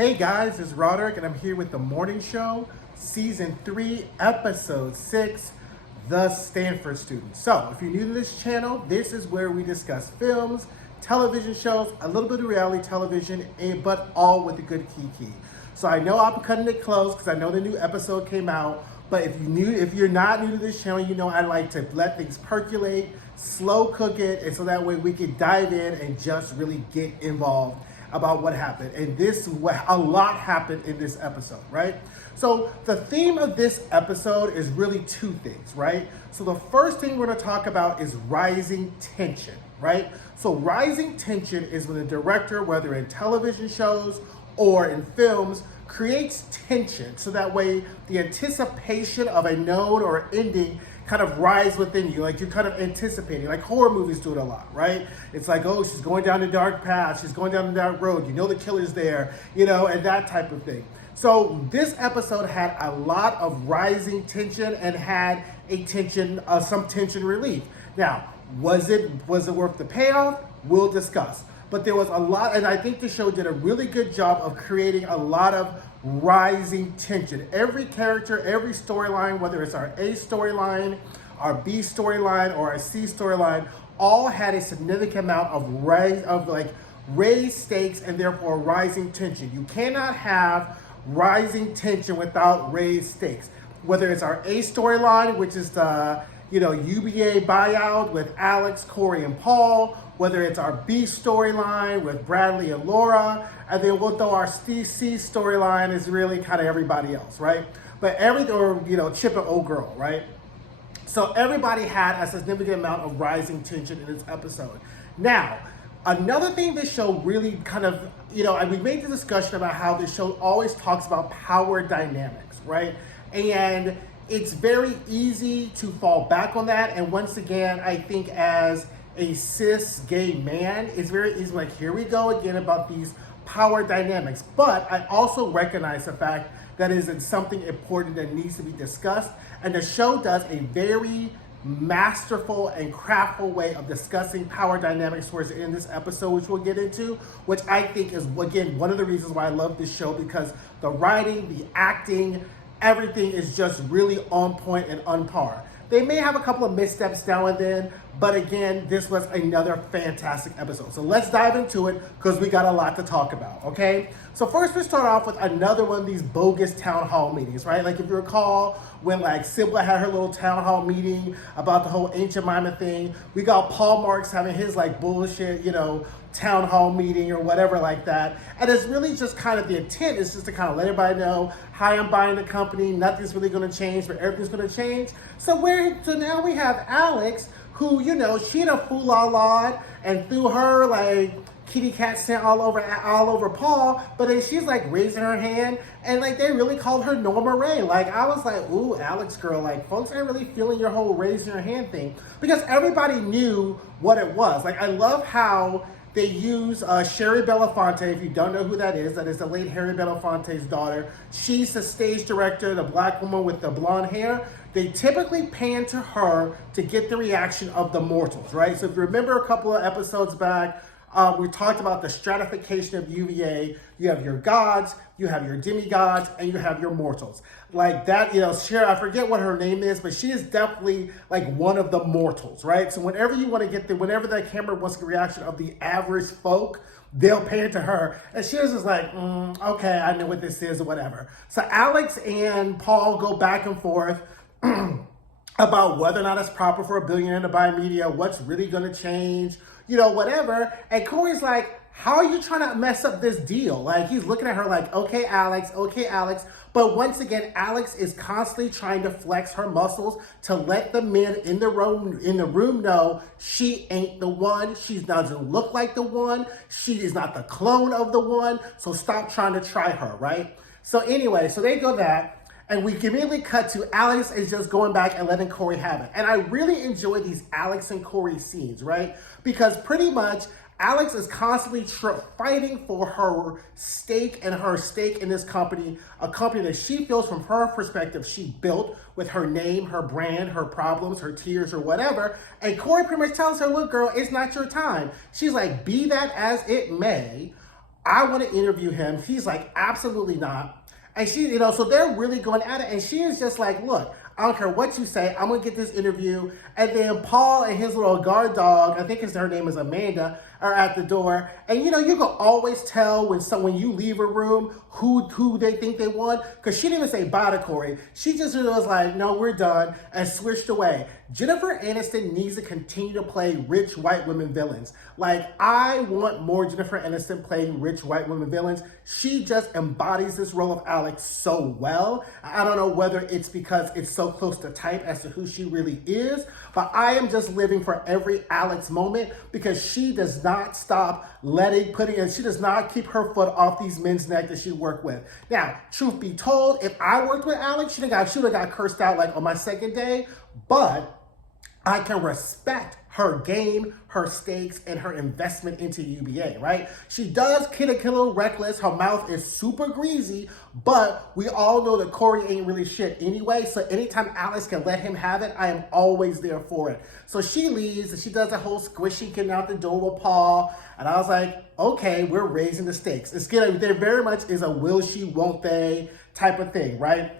Hey guys, it's Roderick and I'm here with The Morning Show, Season 3, Episode 6, The Stanford Student. So, if you're new to this channel, this is where we discuss films, television shows, a little bit of reality television, but all with a good kiki. So I know I'm cutting it close because I know the new episode came out, but if you're not new to this channel, you know I like to let things percolate, slow cook it, and so that way we can dive in and just really get involved about what happened. And a lot happened in this episode, right? So the theme of this episode is really two things, right? So the first thing we're gonna talk about is rising tension, right? So rising tension is when the director, whether in television shows or in films, creates tension so that way the anticipation of a known or ending kind of rise within you, like you're kind of anticipating, like horror movies do it a lot, right? It's like, oh, she's going down the dark path, she's going down the dark road, you know the killer's there, and that type of thing. So this episode had a lot of rising tension and had some tension relief. Now, was it worth the payoff? We'll discuss. But there was a lot, and I think the show did a really good job of creating a lot of rising tension. Every character, every storyline, whether it's our A storyline, our B storyline, or our C storyline, all had a significant amount of raised stakes and therefore rising tension. You cannot have rising tension without raised stakes. Whether it's our A storyline, which is the UBA buyout with Alex, Cory, and Paul, whether it's our B storyline with Bradley and Laura, and then we'll throw our C storyline is really kind of everybody else, right? But Chip and Old Girl, right? So everybody had a significant amount of rising tension in this episode. Now, another thing this show really kind of, and we made the discussion about how this show always talks about power dynamics, right? And it's very easy to fall back on that. And once again, I think as a cis gay man, it's very easy, like, here we go again about these power dynamics. But I also recognize the fact that it is something important that needs to be discussed. And the show does a very masterful and craftful way of discussing power dynamics towards the end of this episode, which we'll get into, which I think is, again, one of the reasons why I love this show, because the writing, the acting, everything is just really on point and on par. They may have a couple of missteps now and then, but again, this was another fantastic episode. So let's dive into it because we got a lot to talk about, okay? So first we start off with another one of these bogus town hall meetings, right? Like if you recall when Sibla had her little town hall meeting about the whole Ancient Mima thing, we got Paul Marks having his bullshit, town hall meeting or whatever like that. And it's really just kind of the intent is just to kind of let everybody know, hi, I'm buying the company, nothing's really gonna change, but everything's gonna change. So now we have Alex, who, she done fool-la-la and threw her kitty cat scent all over Paul, but then she's raising her hand and they really called her Norma Ray. I was like, ooh, Alex girl, folks ain't really feeling your whole raising your hand thing, because everybody knew what it was. I love how they use Sherry Belafonte. If you don't know who that is the late Harry Belafonte's daughter. She's the stage director, the black woman with the blonde hair. They typically pan to her to get the reaction of the mortals, right? So if you remember a couple of episodes back, we talked about the stratification of UVA. You have your gods, you have your demigods, and you have your mortals. Sherry, I forget what her name is, but she is definitely one of the mortals, right? So whenever you want to whenever the camera wants the reaction of the average folk, they'll pan to her. And she was just okay, I know what this is or whatever. So Alex and Paul go back and forth about whether or not it's proper for a billionaire to buy media, what's really going to change, whatever. And Cory's how are you trying to mess up this deal? He's looking at her okay, Alex. But once again, Alex is constantly trying to flex her muscles to let the men in the room know she ain't the one. She doesn't look like the one. She is not the clone of the one. So stop trying to try her, right? So anyway, so they go that. And we immediately cut to Alex is just going back and letting Cory have it. And I really enjoy these Alex and Cory scenes, right? Because pretty much Alex is constantly fighting for her stake in this company, a company that she feels from her perspective she built with her name, her brand, her problems, her tears, or whatever. And Cory pretty much tells her, look, girl, it's not your time. She's like, be that as it may, I want to interview him. He's like, absolutely not. And she, so they're really going at it. And she is just like, look, I don't care what you say. I'm going to get this interview. And then Paul and his little guard dog, I think her name is Amanda, are at the door. And, you can always tell when you leave a room who they think they want. Because she didn't even say bye to Cory. She just was like, no, we're done, and switched away. Jennifer Aniston needs to continue to play rich white women villains. Like, I want more Jennifer Aniston playing rich white women villains. She just embodies this role of Alex so well. I don't know whether it's because it's so close to type as to who she really is, but I am just living for every Alex moment because she does not stop she does not keep her foot off these men's neck that she worked with. Now, truth be told, if I worked with Alex, she would have got cursed out like on my second day, but I can respect her game, her stakes, and her investment into UBA, right? She does get a little reckless. Her mouth is super greasy, but we all know that Cory ain't really shit anyway, so anytime Alex can let him have it, I am always there for it. So she leaves, and she does the whole squishy getting out the door with Paul, and I was like, okay, we're raising the stakes. There very much is a will she, won't they type of thing, right?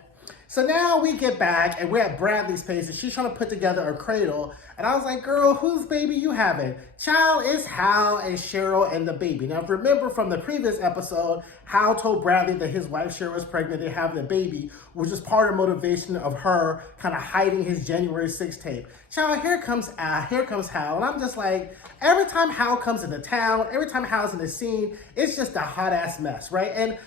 So now we get back and we're at Bradley's place and she's trying to put together a cradle. And I was like, girl, whose baby you having? Child, it's Hal and Cheryl and the baby. Now, remember from the previous episode, Hal told Bradley that his wife Cheryl was pregnant and having a baby, which is part of the motivation of her kind of hiding his January 6th tape. Child, here comes Hal. And I'm just like, every time Hal comes into town, every time Hal's in the scene, it's just a hot ass mess, right? And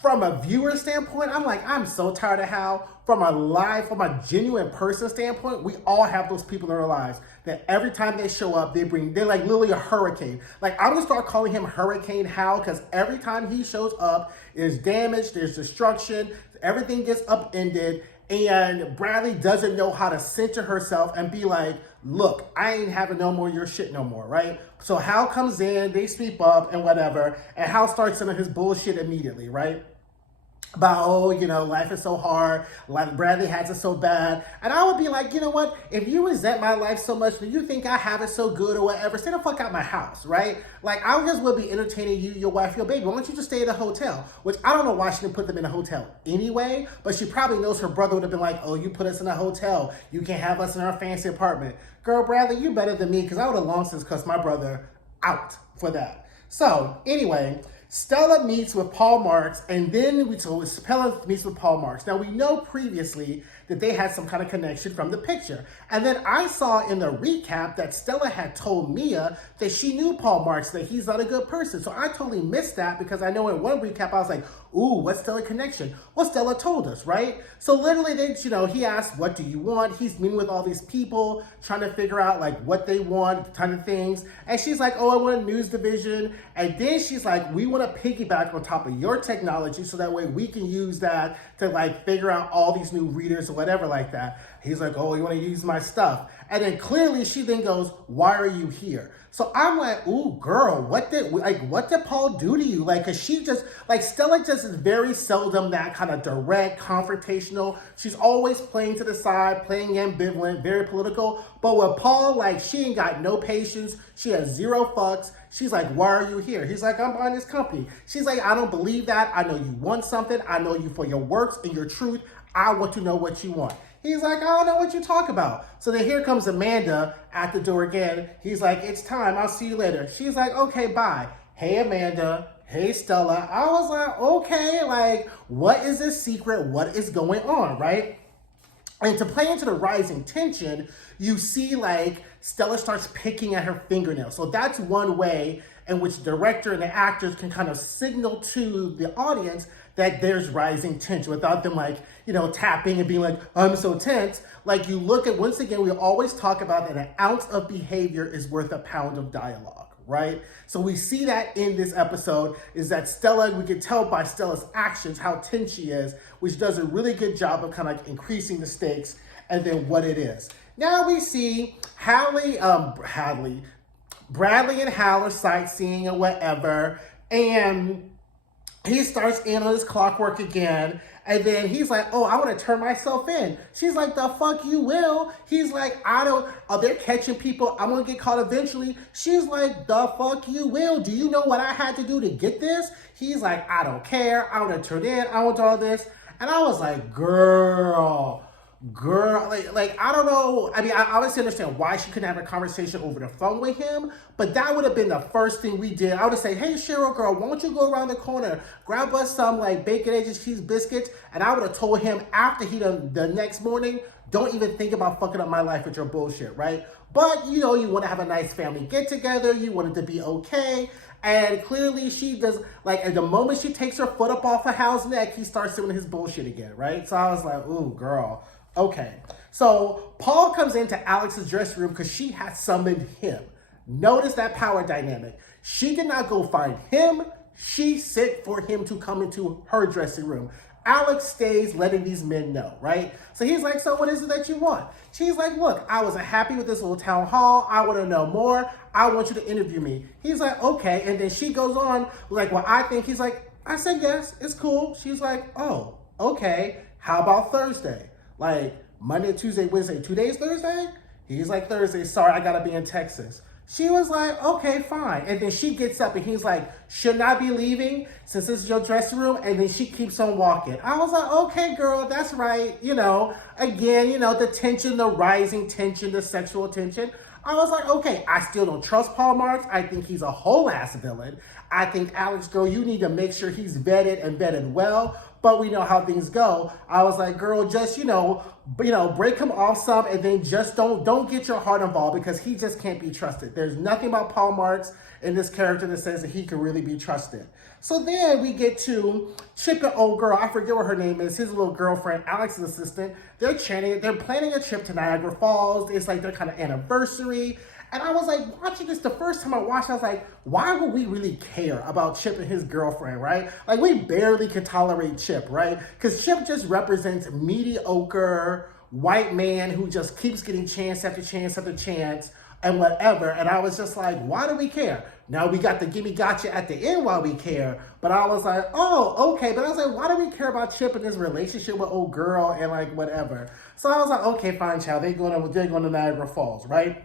from a viewer standpoint, I'm like, I'm so tired of Hal. From a genuine person standpoint, we all have those people in our lives that every time they show up, they're like literally a hurricane. Like, I'm gonna start calling him Hurricane Hal because every time he shows up, there's damage, there's destruction, everything gets upended, and Bradley doesn't know how to center herself and be like, look, I ain't having no more of your shit no more, right? So Hal comes in, they sweep up and whatever, and Hal starts sending his bullshit immediately, right? About, life is so hard, Bradley has it so bad. And I would be like, you know what? If you resent my life so much, do you think I have it so good or whatever? Stay the fuck out my house, right? Like, I just would be entertaining you, your wife, your baby. Why don't you just stay at a hotel? Which I don't know why she didn't put them in a hotel anyway, but she probably knows her brother would have been like, oh, you put us in a hotel. You can't have us in our fancy apartment. Girl, Bradley, you better than me because I would have long since cussed my brother out for that. So, anyway, Stella meets with Paul Marks, and then Stella meets with Paul Marks. Now, we know previously that they had some kind of connection from the picture. And then I saw in the recap that Stella had told Mia that she knew Paul Marks, that he's not a good person. So I totally missed that because I know in one recap I was like, ooh, what's Stella connection? Well, Stella told us, right? So literally, he asked, what do you want? He's meeting with all these people, trying to figure out like what they want, kind of things. And she's like, oh, I want a news division. And then she's like, we want to piggyback on top of your technology so that way we can use that to like figure out all these new readers or whatever like that. He's like, oh, you want to use my stuff? And then clearly she then goes, why are you here? So I'm like, ooh, girl, what did Paul do to you? Like, cause she just, like, Stella just is very seldom that kind of direct, confrontational. She's always playing to the side, playing ambivalent, very political. But with Paul, like, she ain't got no patience. She has zero fucks. She's like, why are you here? He's like, I'm buying this company. She's like, I don't believe that. I know you want something. I know you for your works and your truth. I want to know what you want. He's like, I don't know what you talk about. So then here comes Amanda at the door again. He's like, it's time. I'll see you later. She's like, okay, bye. Hey, Amanda. Hey, Stella. I was like, okay, like, what is this secret? What is going on, right? And to play into the rising tension, you see like Stella starts picking at her fingernails. So that's one way in which the director and the actors can kind of signal to the audience that there's rising tension without them like, tapping and being like, I'm so tense. Like you look at, once again, we always talk about that an ounce of behavior is worth a pound of dialogue, right? So we see that in this episode is that Stella, we can tell by Stella's actions how tense she is, which does a really good job of kind of like increasing the stakes and then what it is. Now we see Bradley and Hal are sightseeing or whatever, and he starts in on his clockwork again. And then he's like, oh, I want to turn myself in. She's like, the fuck you will. He's like, I don't, oh, they're catching people. I'm going to get caught eventually. She's like, the fuck you will. Do you know what I had to do to get this? He's like, I don't care. I want to turn in. I want all this. And I was like, girl, like I don't know. I mean, I obviously understand why she couldn't have a conversation over the phone with him, but that would have been the first thing we did. I would have said, hey, Cheryl, girl, why don't you go around the corner, grab us some like bacon, eggs, and cheese biscuits, and I would have told him after he done the next morning, don't even think about fucking up my life with your bullshit, right? But you know, you want to have a nice family get together, you want it to be okay. And clearly she does, like, at the moment she takes her foot up off of Hal's neck, he starts doing his bullshit again, right? So I was like, ooh, girl. Okay, so Paul comes into Alex's dressing room because she had summoned him. Notice that power dynamic. She did not go find him. She sent for him to come into her dressing room. Alex stays letting these men know, right? So he's like, so what is it that you want? She's like, look, I wasn't happy with this little town hall. I want to know more. I want you to interview me. He's like, okay. And then she goes on, like, well, I think, he's like, I said yes, it's cool. She's like, oh, okay. How about Thursday? Like Monday, Tuesday, Wednesday, 2 days Thursday? He's like, Thursday, sorry, I gotta be in Texas. She was like, okay, fine. And then she gets up and he's like, shouldn't I be leaving since this is your dressing room? And then she keeps on walking. I was like, okay, girl, that's right. You know, again, you know, the tension, the rising tension, the sexual tension. I was like, okay, I still don't trust Paul Marks. I think he's a whole ass villain. I think, Alex, girl, you need to make sure he's vetted and vetted well. But we know how things go. I was like, girl, just, you know, break him off some and then just don't get your heart involved because he just can't be trusted. There's nothing about Paul Marks in this character that says that he can really be trusted. So then we get to Chip and old girl, I forget what her name is, his little girlfriend, Alex's assistant. They're planning a trip to Niagara Falls. It's like their kind of anniversary. And I was like, watching this the first time I watched, I was like, why would we really care about Chip and his girlfriend, right? Like, we barely could tolerate Chip, right? Because Chip just represents mediocre white man who just keeps getting chance after chance after chance and whatever. And I was just like, why do we care? Now we got the gimme gotcha at the end while we care. But I was like, oh, okay. But I was like, why do we care about Chip and his relationship with old girl and like whatever? So I was like, okay, fine, child. They're going to Niagara Falls, right?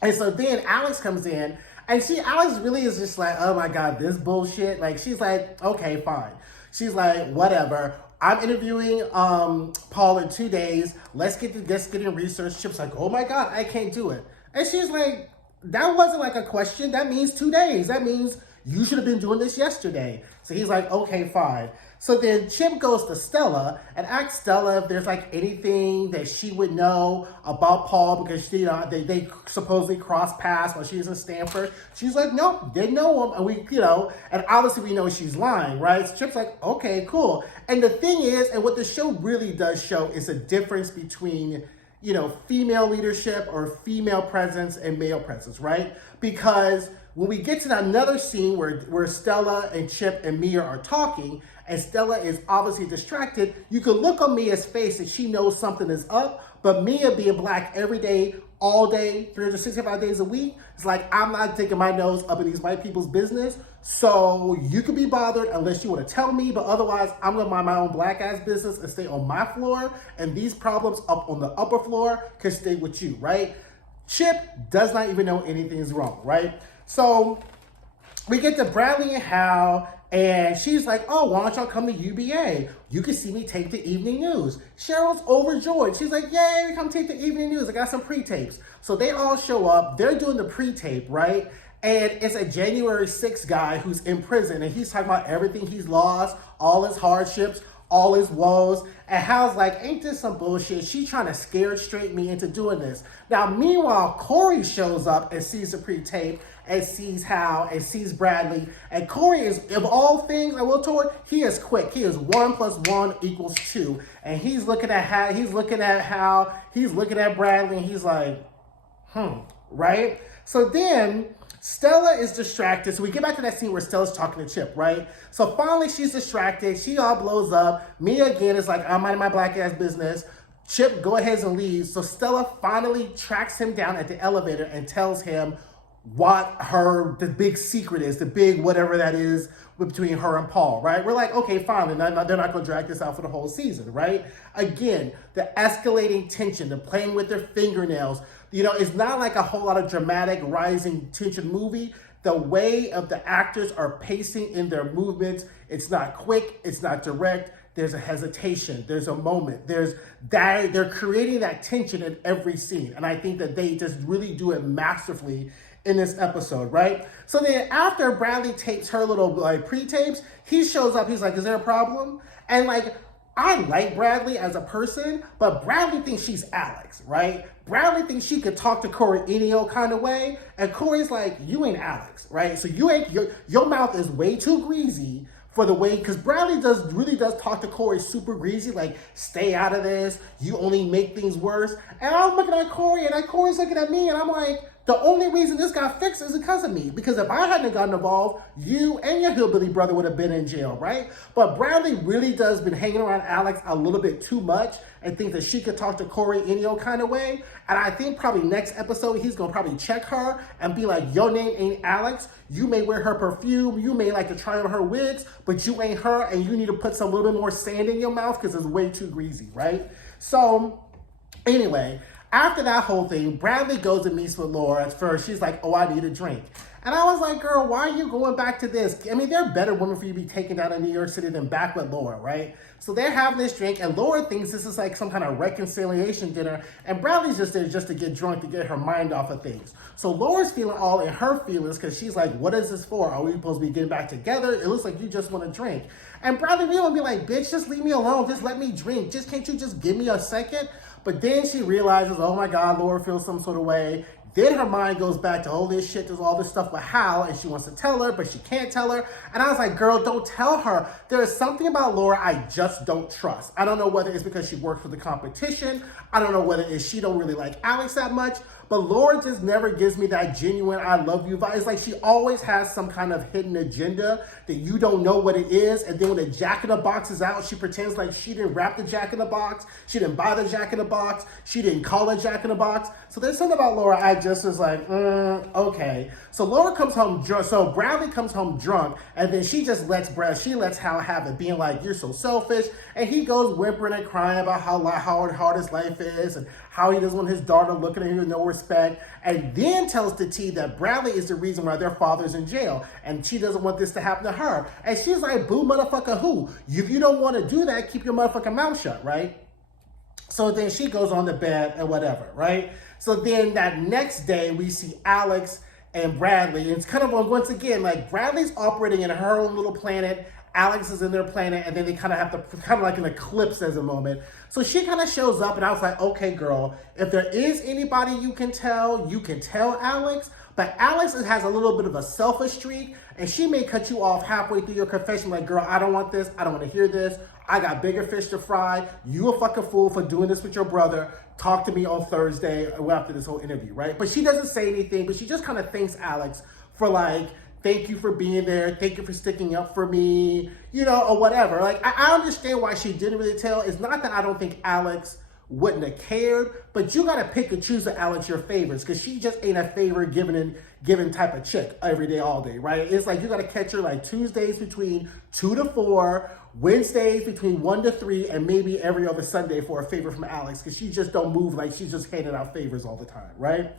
And so then Alex comes in, and Alex really is just like, oh my God, this bullshit. Like, she's like, okay, fine. She's like, whatever. I'm interviewing Paul in 2 days. Let's get in research. Chip's like, oh my God, I can't do it. And she's like, that wasn't like a question. That means 2 days. That means you should have been doing this yesterday. So he's like, okay, fine. So then Chip goes to Stella and asks Stella if there's like anything that she would know about Paul because they supposedly crossed paths while she was in Stanford. She's like, nope, didn't know him. And and obviously we know she's lying, right? So Chip's like, okay, cool. And the thing is, and what the show really does show is a difference between, female leadership or female presence and male presence, right? Because when we get to another scene where Stella and Chip and Mia are talking, and Stella is obviously distracted, you can look on Mia's face and she knows something is up, but Mia being black every day, all day, 365 days a week, it's like, I'm not taking my nose up in these white people's business, so you could be bothered unless you want to tell me, but otherwise, I'm going to mind my own black ass business and stay on my floor, and these problems up on the upper floor can stay with you, right? Chip does not even know anything is wrong, right? So we get to Bradley and Hal, and she's like, oh, why don't y'all come to UBA? You can see me take the evening news. Cheryl's overjoyed. She's like, yay, come take the evening news. I got some pre-tapes. So they all show up. They're doing the pre-tape, right? And it's a January 6th guy who's in prison, and he's talking about everything he's lost, all his hardships, all his woes. And Hal's like, ain't this some bullshit? She trying to scare straight me into doing this. Now, meanwhile, Cory shows up and sees the pre-tape and sees Hal and sees Bradley. And Cory is, of all things, I will tell her, he is quick. He is 1 + 1 = 2. And he's looking at Hal, he's looking at Hal, he's looking at Bradley, and he's like, right? So then Stella is distracted. So we get back to that scene where Stella's talking to Chip, right? So finally she's distracted. She all blows up. Mia again is like, I'm minding my black ass business. Chip go ahead and leaves. So Stella finally tracks him down at the elevator and tells him what the big secret is, the big whatever that is between her and Paul, right? We're like, okay, fine, and they're not going to drag this out for the whole season, right? Again, the escalating tension, the playing with their fingernails, it's not like a whole lot of dramatic rising tension movie. The way of the actors are pacing in their movements, it's not quick, it's not direct. There's a hesitation, there's a moment, they're creating that tension in every scene. And I think that they just really do it masterfully in this episode, right? So then after Bradley tapes her little pre-tapes, he shows up, he's like, is there a problem? And I like Bradley as a person, but Bradley thinks she's Alex, right? Bradley thinks she could talk to Cory any old kind of way, and Cory's like, you ain't Alex, right? So your mouth is way too greasy for the way, because Bradley really does talk to Cory super greasy, like, stay out of this, you only make things worse. And I'm looking at Cory, and Cory's looking at me, and I'm like, the only reason this got fixed is because of me. Because if I hadn't gotten involved, you and your hillbilly brother would have been in jail, right? But Bradley really does been hanging around Alex a little bit too much and think that she could talk to Cory any old kind of way. And I think probably next episode, he's going to probably check her and be like, your name ain't Alex. You may wear her perfume. You may like to try on her wigs, but you ain't her. And you need to put some little bit more sand in your mouth because it's way too greasy, right? So anyway, after that whole thing, Bradley goes and meets with Laura. At first, she's like, oh, I need a drink. And I was like, girl, why are you going back to this? I mean, there are better women for you to be taken down in New York City than back with Laura, right? So they're having this drink, and Laura thinks this is like some kind of reconciliation dinner, and Bradley's just there just to get drunk, to get her mind off of things. So Laura's feeling all in her feelings, because she's like, what is this for? Are we supposed to be getting back together? It looks like you just want to drink. And Bradley really want to be like, bitch, just leave me alone. Just let me drink. Can't you just give me a second? But then she realizes, oh my God, Laura feels some sort of way. Then her mind goes back to, oh, this shit, there's all this stuff with Hal, and she wants to tell her, but she can't tell her. And I was like, girl, don't tell her. There is something about Laura I just don't trust. I don't know whether it's because she works for the competition. I don't know whether it's she don't really like Alex that much. But Laura just never gives me that genuine I love you vibe. It's like she always has some kind of hidden agenda that you don't know what it is. And then when the Jack in the Box is out, she pretends like she didn't wrap the Jack in the Box. She didn't buy the Jack in the Box. She didn't call it Jack in the Box. So there's something about Laura I just was like, okay. So Laura comes home drunk. So Bradley comes home drunk. And then she just lets Hal have it, being like, you're so selfish. And he goes whimpering and crying about how hard his life is and how he doesn't want his daughter looking at him with no respect, and then tells the T that Bradley is the reason why their father's in jail, and she doesn't want this to happen to her. And she's like, boo motherfucker who? If you don't want to do that, keep your motherfucking mouth shut, right? So then she goes on to bed and whatever, right? So then that next day, we see Alex and Bradley, and it's kind of, once again, like Bradley's operating in her own little planet, Alex is in their planet, and then they kind of have to, kind of like an eclipse as a moment. So she kind of shows up, and I was like, okay, girl, if there is anybody you can tell Alex. But Alex has a little bit of a selfish streak, and she may cut you off halfway through your confession, like, girl, I don't want this. I don't want to hear this. I got bigger fish to fry. You a fucking fool for doing this with your brother. Talk to me on Thursday after this whole interview, right? But she doesn't say anything, but she just kind of thanks Alex for like, thank you for being there. Thank you for sticking up for me, or whatever. Like, I understand why she didn't really tell. It's not that I don't think Alex wouldn't have cared, but you got to pick and choose to Alex your favorites, because she just ain't a favor given type of chick every day, all day, right? It's like you got to catch her like Tuesdays between 2 to 4, Wednesdays between 1 to 3, and maybe every other Sunday for a favor from Alex, because she just don't move like she's just handing out favors all the time, right?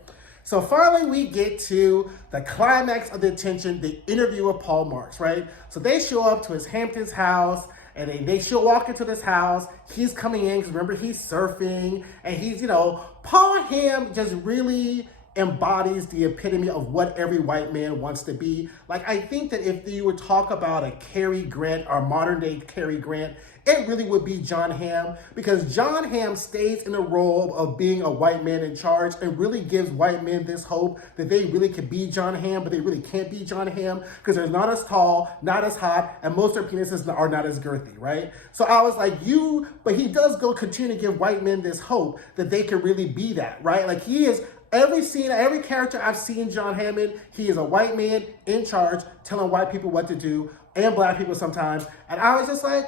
So finally, we get to the climax of the tension, the interview with Paul Marks, right? So they show up to his Hamptons house, and she'll walk into this house. He's coming in, because remember, he's surfing, and he's, Paul Ham just really embodies the epitome of what every white man wants to be. Like, I think that if you would talk about a Cary Grant or modern day Cary Grant, it really would be Jon Hamm, because Jon Hamm stays in the role of being a white man in charge and really gives white men this hope that they really could be Jon Hamm, but they really can't be Jon Hamm because they're not as tall, not as hot, and most of their penises are not as girthy, right? So I was like, but he does continue to give white men this hope that they can really be that, right? Like, he is, every character I've seen Jon Hamm in, he is a white man in charge, telling white people what to do, and black people sometimes, and I was just like,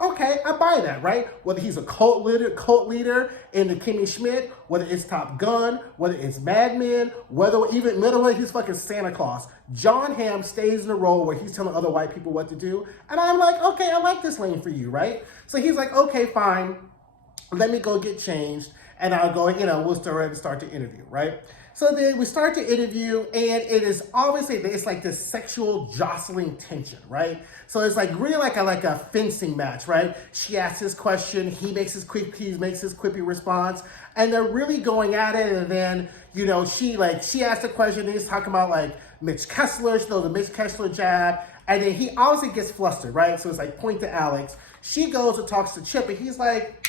Okay, I buy that, right? Whether he's a cult leader in the Kimmy Schmidt, whether it's Top Gun, whether it's Mad Men, whether he's fucking Santa Claus. John Hamm stays in a role where he's telling other white people what to do, and I'm like, okay, I like this lane for you, right? So he's like, okay, fine, let me go get changed, and I'll go, we'll start the interview, right? So then we start the interview, and it is obviously, it's like this sexual jostling tension, right? So it's like really like a fencing match, right? She asks his question, he makes his quippy response, and they're really going at it. And then, she asked a question, and he's talking about like Mitch Kessler, she throws a Mitch Kessler jab, and then he obviously gets flustered, right? So it's like point to Alex. She goes and talks to Chip, and he's like,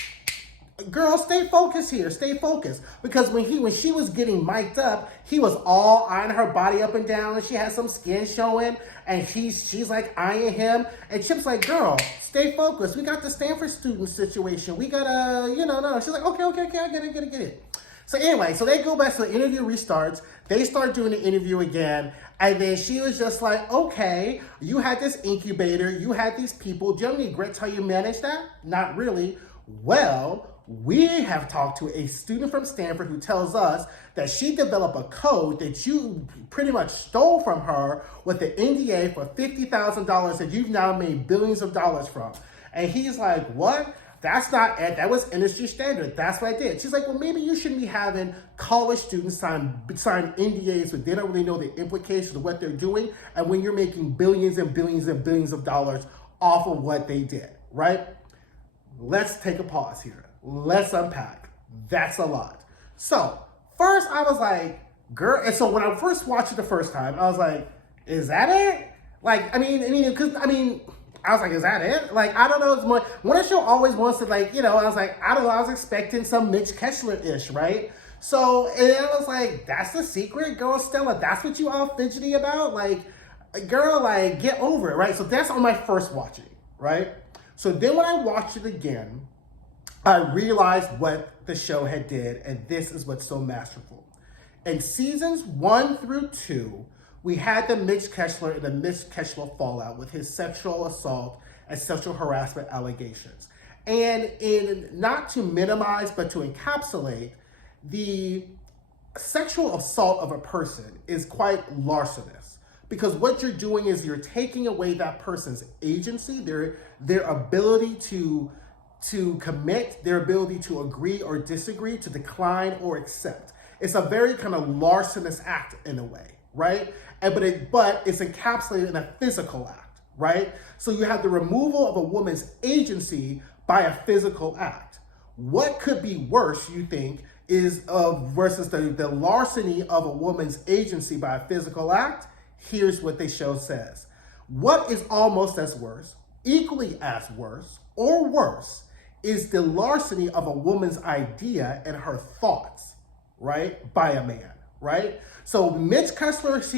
girl, stay focused here. Stay focused. Because when she was getting mic'd up, he was all eyeing her body up and down, and she had some skin showing, and she's like eyeing him, and Chip's like, girl, stay focused. We got the Stanford student situation. We gotta, no. She's like, okay, I get it. So anyway, so they go back, so the interview restarts. They start doing the interview again, and then she was just like, okay, you had this incubator, you had these people. Do you have any regrets how you managed that? Not really. Well, we have talked to a student from Stanford who tells us that she developed a code that you pretty much stole from her with the NDA for $50,000 that you've now made billions of dollars from. And he's like, what? That's not it. That was industry standard. That's what I did. She's like, well, maybe you shouldn't be having college students sign NDAs, but they don't really know the implications of what they're doing. And when you're making billions and billions and billions of dollars off of what they did, right? Let's take a pause here. Let's unpack. That's a lot. So first I was like, girl, and so when I first watched it the first time, I was like, is that it? Like, I was like, is that it? Like, I don't know. It's more, when a show always wants to, like, I was like, I don't know. I was expecting some Mitch Kessler-ish, right? So, and I was like, that's the secret, girl, Stella. That's what you all fidgety about? Like, girl, like, get over it, right? So that's on my first watching, right? So then when I watched it again, I realized what the show had did, and this is what's so masterful. In seasons 1 through 2, we had the Mitch Kessler and the Mitch Kessler fallout with his sexual assault and sexual harassment allegations. And in not to minimize, but to encapsulate, the sexual assault of a person is quite larcenous. Because what you're doing is you're taking away that person's agency, their ability to commit, their ability to agree or disagree, to decline or accept. It's a very kind of larcenous act in a way, right? But it's encapsulated in a physical act, right? So you have the removal of a woman's agency by a physical act. What could be worse, you think, is versus the larceny of a woman's agency by a physical act? Here's what the show says. What is almost as worse, equally as worse, or worse, is the larceny of a woman's idea and her thoughts, right, by a man, right? So Mitch Kessler is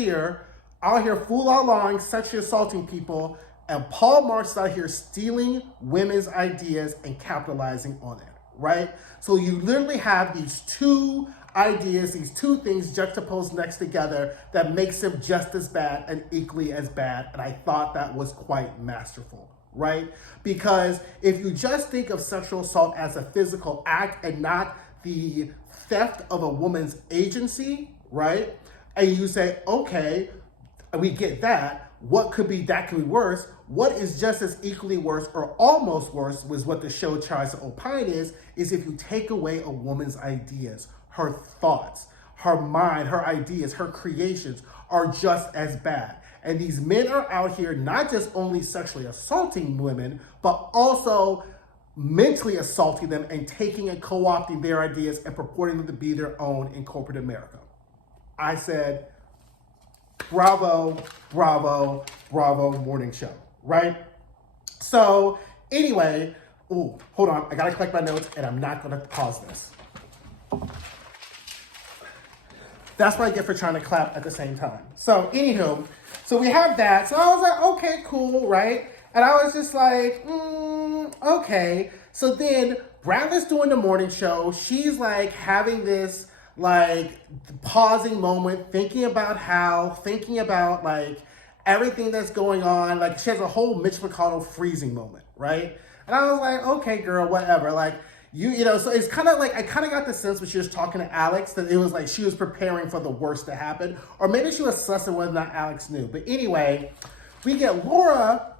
out here full-out lying, sexually assaulting people, and Paul Marks is out here stealing women's ideas and capitalizing on it, right? So you literally have these two ideas, these two things juxtaposed next together that makes them just as bad and equally as bad, and I thought that was quite masterful. Right? Because if you just think of sexual assault as a physical act and not the theft of a woman's agency, right? And you say, okay, we get that. What could be worse? What is just as equally worse or almost worse was what the show tries to opine is if you take away a woman's ideas, her thoughts, her mind, her ideas, her creations are just as bad. And these men are out here not just only sexually assaulting women, but also mentally assaulting them and taking and co-opting their ideas and purporting them to be their own in corporate America. I said, bravo, bravo, bravo, morning show, right? So anyway, hold on, I gotta collect my notes and I'm not gonna pause this. That's what I get for trying to clap at the same time. So anywho, so we have that. So I was like, okay, cool, right? And I was just like, okay. So then Bradley's doing the morning show. She's like having this like pausing moment, thinking about like everything that's going on. Like she has a whole Mitch McConnell freezing moment, right? And I was like, okay, girl, whatever. Like, you know, so it's kind of like, I kind of got the sense when she was talking to Alex that it was like she was preparing for the worst to happen. Or maybe she was sussing whether or not Alex knew. But anyway, we get Laura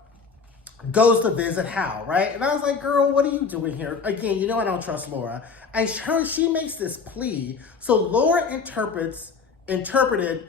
goes to visit Hal, right? And I was like, girl, what are you doing here? Again, you know I don't trust Laura. And she makes this plea. So Laura interpreted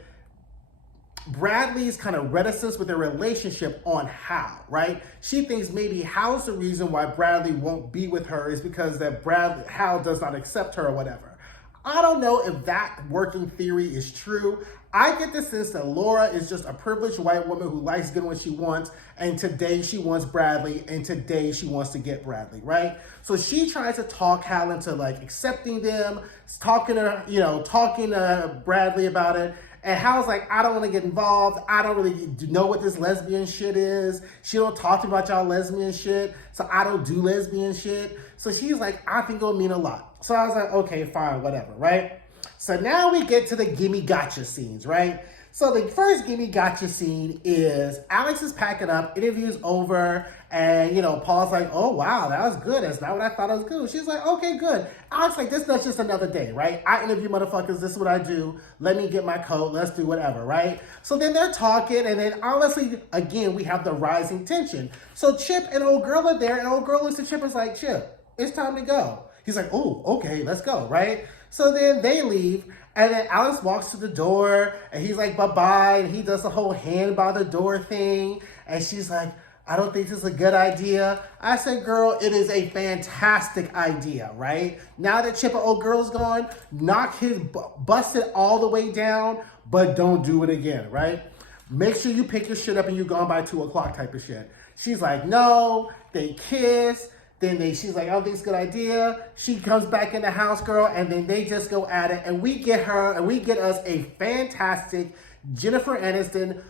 Bradley's kind of reticence with their relationship on Hal, right? She thinks maybe Hal's the reason why Bradley won't be with her is because that Hal does not accept her or whatever. I don't know if that working theory is true. I get the sense that Laura is just a privileged white woman who likes getting what she wants, and today she wants Bradley, and today she wants to get Bradley, right? So she tries to talk Hal into like accepting them, talking to Bradley about it. And Hal's like, I don't want to get involved. I don't really know what this lesbian shit is. She don't talk to me about y'all lesbian shit. So I don't do lesbian shit. So she's like, I think it'll mean a lot. So I was like, okay, fine, whatever, right? So now we get to the gimme gotcha scenes, right? So the first gimme gotcha scene is Alex is packing up, interview's over, and, you know, Paul's like, oh, wow, that was good. That's not what I thought it was good. She's like, okay, good. Alex like, this is just another day, right? I interview motherfuckers. This is what I do. Let me get my coat. Let's do whatever, right? So then they're talking, and then honestly, again, we have the rising tension. So Chip and old girl are there, and old girl looks at Chip and is like, Chip, it's time to go. He's like, oh, okay, let's go, right? So then they leave, and then Alex walks to the door, and he's like, bye-bye, and he does the whole hand by the door thing, and she's like, I don't think this is a good idea. I said, girl, it is a fantastic idea, right? Now that Chip and old girl's gone, bust it all the way down, but don't do it again, right? Make sure you pick your shit up and you're gone by 2 o'clock type of shit. She's like, no, they kiss. She's like, I don't think it's a good idea. She comes back in the house, girl, and then they just go at it. And we get us a fantastic Jennifer Aniston,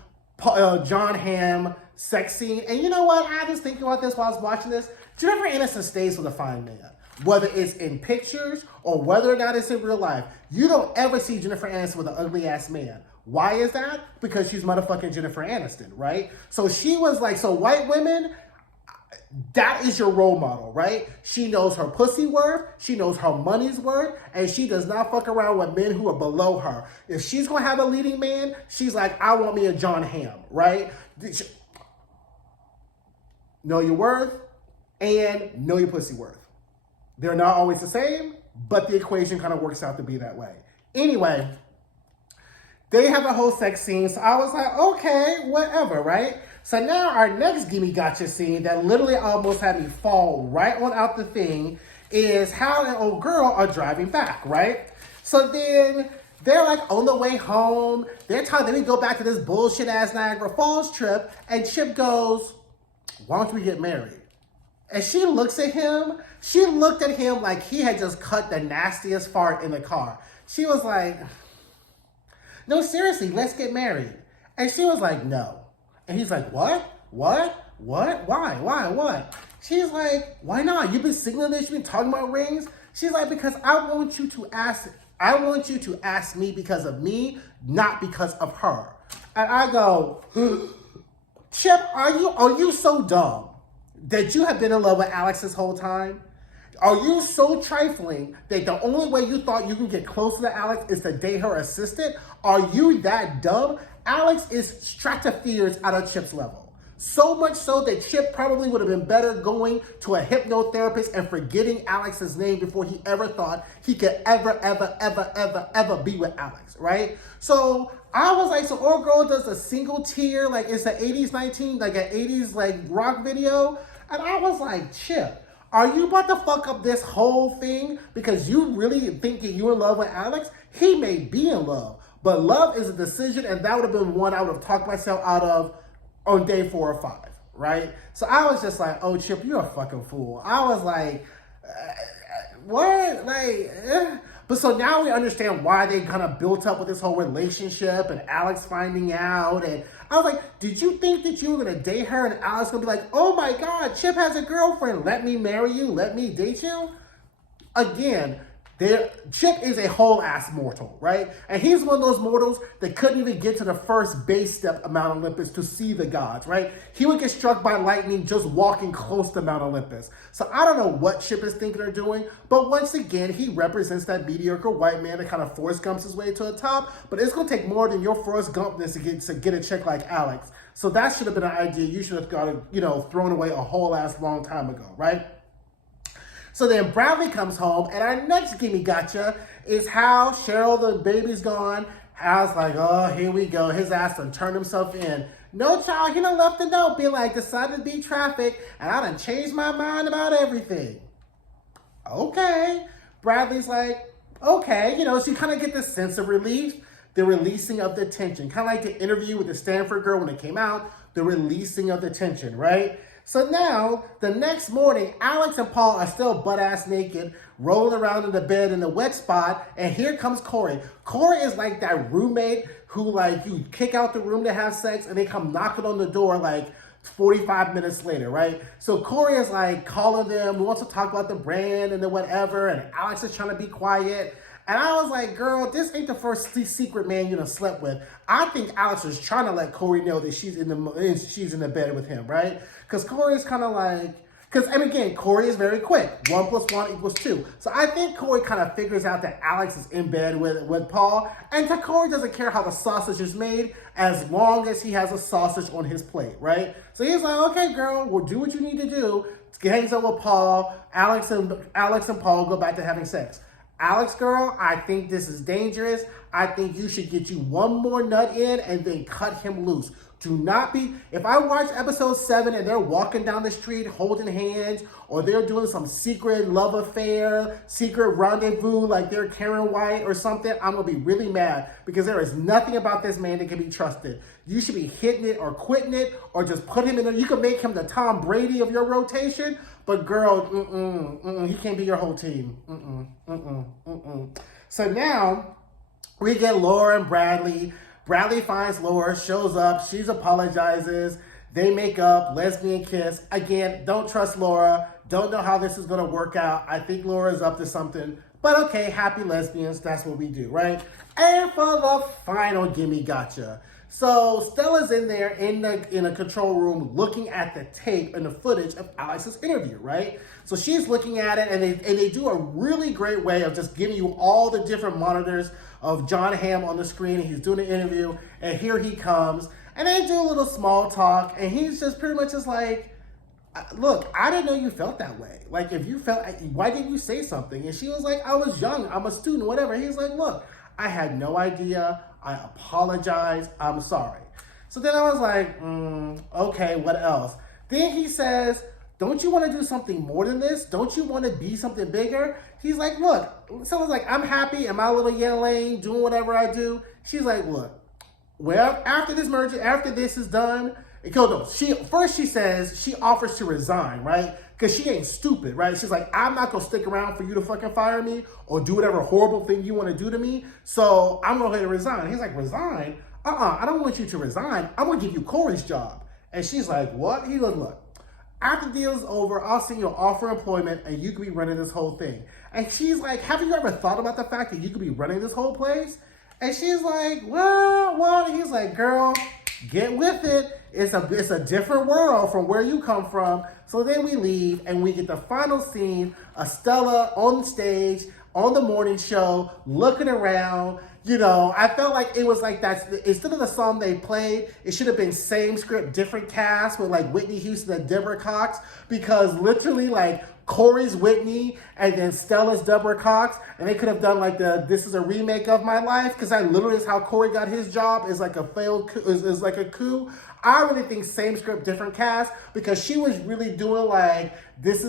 John Hamm sex scene. And you know what? I was thinking about this while I was watching this. Jennifer Aniston stays with a fine man. Whether it's in pictures or whether or not it's in real life. You don't ever see Jennifer Aniston with an ugly ass man. Why is that? Because she's motherfucking Jennifer Aniston, right? So she was like, so white women, that is your role model, right? She knows her pussy worth, she knows her money's worth, and she does not fuck around with men who are below her. If she's gonna have a leading man, she's like, I want me a John Hamm, right? Know your worth and know your pussy worth. They're not always the same, but the equation kind of works out to be that way. Anyway, they have a whole sex scene, so I was like, okay, whatever, right? So now our next gimme gotcha scene that literally almost had me fall right on out the thing is Hal and old girl are driving back, right? So then they're like on the way home. They're talking, then we go back to this bullshit ass Niagara Falls trip, and Chip goes, why don't we get married? And she looks at him. She looked at him like he had just cut the nastiest fart in the car. She was like, no, seriously, let's get married. And she was like, no. And he's like, what? What? What? Why? What? She's like, why not? You've been signaling this, you've been talking about rings. She's like, because I want you to ask me because of me, not because of her. And I go, Chip, are you so dumb that you have been in love with Alex this whole time? Are you so trifling that the only way you thought you can get closer to Alex is to date her assistant? Are you that dumb? Alex is stratospheres out of Chip's level. So much so that Chip probably would have been better going to a hypnotherapist and forgetting Alex's name before he ever thought he could ever be with Alex, right? So I was like, so old girl does a single tear, like it's an 80s 19, like an 80s like rock video. And I was like, Chip, are you about to fuck up this whole thing because you really think that you're in love with Alex? He may be in love, but love is a decision, and that would have been one I would have talked myself out of on day 4 or 5, right? So I was just like, oh, Chip, you're a fucking fool. I was like, what? But so now we understand why they kind of built up with this whole relationship and Alex finding out. And I was like, did you think that you were going to date her and Alex going to be like, oh my God, Chip has a girlfriend. Let me marry you. Let me date you. Again, Chip is a whole ass mortal, right? And he's one of those mortals that couldn't even get to the first base step of Mount Olympus to see the gods, right? He would get struck by lightning just walking close to Mount Olympus. So I don't know what Chip is thinking or doing, but once again, he represents that mediocre white man that kind of Forrest Gumps his way to the top. But it's gonna take more than your Forrest Gumpness to get a chick like Alex. So that should have been an idea you should have got, thrown away a whole ass long time ago, right? So then Bradley comes home, and our next gimme gotcha is Hal. Cheryl, the baby's gone. Hal's like, oh, here we go. His ass done turned himself in. No, child, he done left a note, be like, decided to beat traffic, and I done changed my mind about everything. Okay. Bradley's like, okay. So you kind of get this sense of relief, the releasing of the tension. Kind of like the interview with the Stanford girl when it came out, the releasing of the tension, right? So now, the next morning, Alex and Paul are still butt-ass naked, rolling around in the bed in the wet spot, and here comes Cory. Cory is like that roommate who, you kick out the room to have sex, and they come knocking on the door, 45 minutes later, right? So Cory is, calling them, wants to talk about the brand and the whatever, and Alex is trying to be quiet. And I was like, girl, this ain't the first secret man you done slept with. I think Alex was trying to let Cory know that she's in the bed with him, right? Because Cory is kind of and again, Cory is very quick. 1 + 1 = 2. So I think Cory kind of figures out that Alex is in bed with Paul. And Cory doesn't care how the sausage is made as long as he has a sausage on his plate, right? So he's like, okay, girl, well, do what you need to do. Hangs out with Paul. Alex and Paul go back to having sex. Alex, girl, I think this is dangerous. I think you should get you one more nut in and then cut him loose. Do not be, if I watch episode 7 and they're walking down the street holding hands, or they're doing some secret love affair, secret rendezvous like they're Karen White or something, I'm going to be really mad because there is nothing about this man that can be trusted. You should be hitting it or quitting it or just put him in there. You can make him the Tom Brady of your rotation, but girl, he can't be your whole team. So now we get Laura and Bradley. Bradley finds Laura, shows up, she apologizes, they make up, lesbian kiss. Again, don't trust Laura, don't know how this is going to work out. I think Laura's up to something, but okay, happy lesbians, that's what we do, right? And for the final gimme gotcha. So Stella's in there in a control room looking at the tape and the footage of Alex's interview, right? So she's looking at it, and they do a really great way of just giving you all the different monitors of John Hamm on the screen. He's doing an interview, and here he comes, and they do a little small talk, and he's just pretty much just like, look, I didn't know you felt that way. If you felt, why didn't you say something? And she was like, I was young, I'm a student, whatever. He's like, look, I had no idea. I apologize. I'm sorry. So then I was like, okay, what else? Then he says, don't you want to do something more than this? Don't you want to be something bigger? He's like, look, someone's like, I'm happy in my little yellow lane, doing whatever I do. She's like, look, well, after this merger, after this is done, she says she offers to resign, right? Because she ain't stupid, right? She's like, I'm not going to stick around for you to fucking fire me or do whatever horrible thing you want to do to me. So I'm going to resign. He's like, resign? I don't want you to resign. I'm going to give you Cory's job. And she's like, what? He goes, look, after the deal's over, I'll send you an offer of employment and you could be running this whole thing. And she's like, have you ever thought about the fact that you could be running this whole place? And she's like, well, what? And he's like, girl, get with it. It's a different world from where you come from. So then we leave and we get the final scene of Stella on stage, on the morning show, looking around. I felt like it was like that. Instead of the song they played, it should have been same script, different cast with Whitney Houston and Deborah Cox, because literally Cory's Whitney and then Stella's Deborah Cox, and they could have done this is a remake of My Life, because that literally is how Cory got his job, is like a failed, is like a coup. I really think same script, different cast, because she was really doing this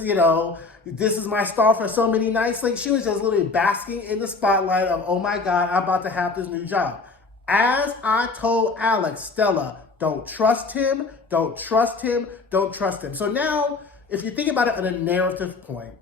is my star for so many nights. She was just literally basking in the spotlight of, oh my God, I'm about to have this new job. As I told Alex, Stella, don't trust him, don't trust him, don't trust him. So now, if you think about it at a narrative point,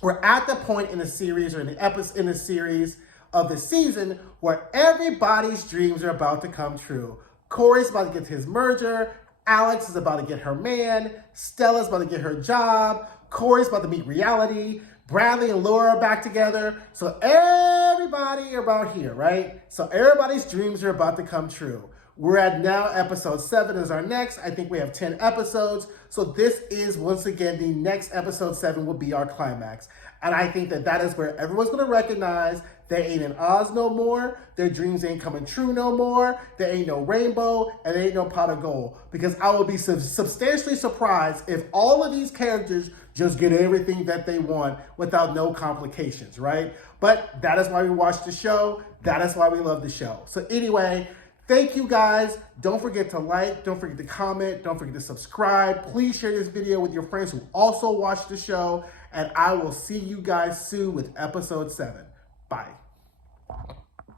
we're at the point in the series or in the series of the season where everybody's dreams are about to come true. Cory's about to get his merger. Alex is about to get her man. Stella's about to get her job. Cory's about to meet reality. Bradley and Laura are back together. So everybody about here, right? So everybody's dreams are about to come true. We're at now episode 7 is our next. I think we have 10 episodes. So this is, once again, the next episode 7 will be our climax. And I think that is where everyone's going to recognize they ain't in Oz no more. Their dreams ain't coming true no more. There ain't no rainbow and there ain't no pot of gold. Because I will be substantially surprised if all of these characters just get everything that they want without no complications, right? But that is why we watch the show. That is why we love the show. So anyway, thank you guys. Don't forget to like, don't forget to comment, don't forget to subscribe. Please share this video with your friends who also watch the show. And I will see you guys soon with episode 7. Bye.